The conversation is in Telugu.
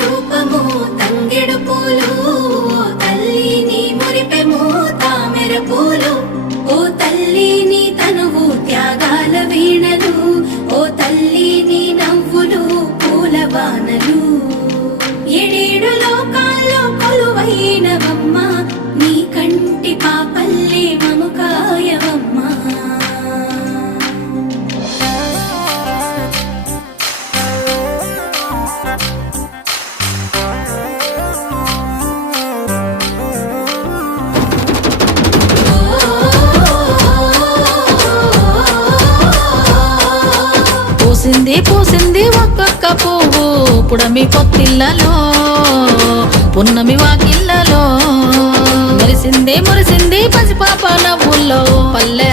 రూపము తంగెడు పూలు, ఓ తల్లి నీ మురిపెము తామెర పూలు. ఓ తల్లి నీ తనువు త్యాగాల వీణలు, ఓ తల్లి నీ నవ్వులు పూల బాణలు. ఏడేడు లోకాల్లో కొలువైనవమ్మ, నీ కంటి పాపల్లే మము కాయవమ్మా. పూసింది పూసింది ఒక్కొక్క పువ్వు పుడమి పొత్తిళ్ళలో, పున్నమి వాకిళ్ళలో. మురిసింది మురిసింది పసిపాప నవ్వుల్లో, పల్లె